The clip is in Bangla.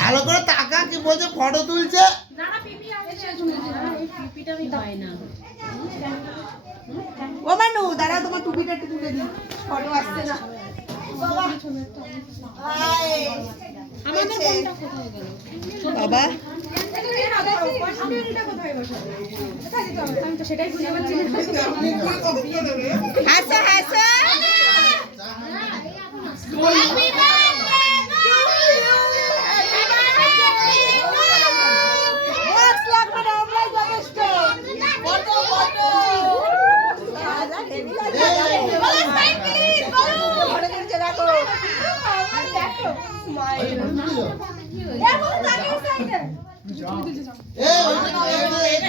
ভালো করে টাকা কি বলছে ফটো তুলছে ও মানু দাঁড়া তোমার টুপিটা একটু তুলে দিই ফটো আসছে না বাবা আমি তো সেটাই বুঝতে পারছি হাসো হাসো দেখো